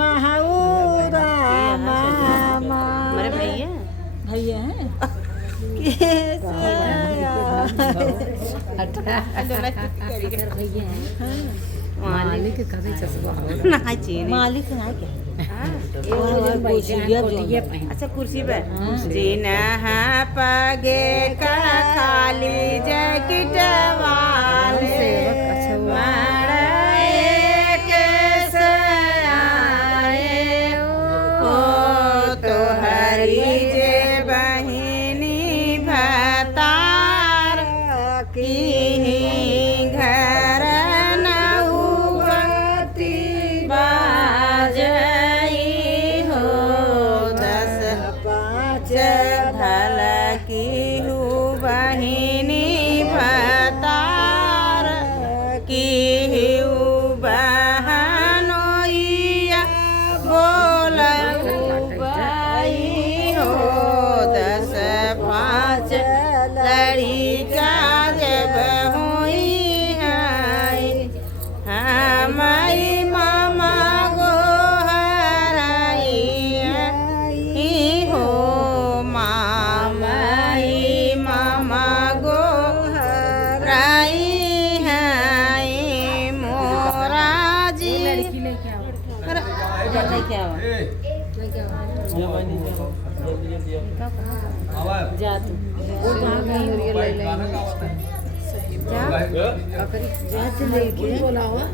महाऊरा मामा मेरे भैया भैया हैं मालिक कभी चस्पा ना चीनी मालिक ना क्या अच्छा कुर्सी पे जीना पगे का खाली जैकेट वाले मारे कैसे आए हो तो हरी जे बहिनी भतार की घर नहुवती बाजई हो दस पाँच भल की हूँ बहिनी भतार की हूँ बहनोइया बोल बाई हो दस पाँच लड़िका जब हुई हमारी मामा गो हराई हो मामा गो हराई है मोरा जी लड़की लेके आओ जा तू जा लेके बोला हुआ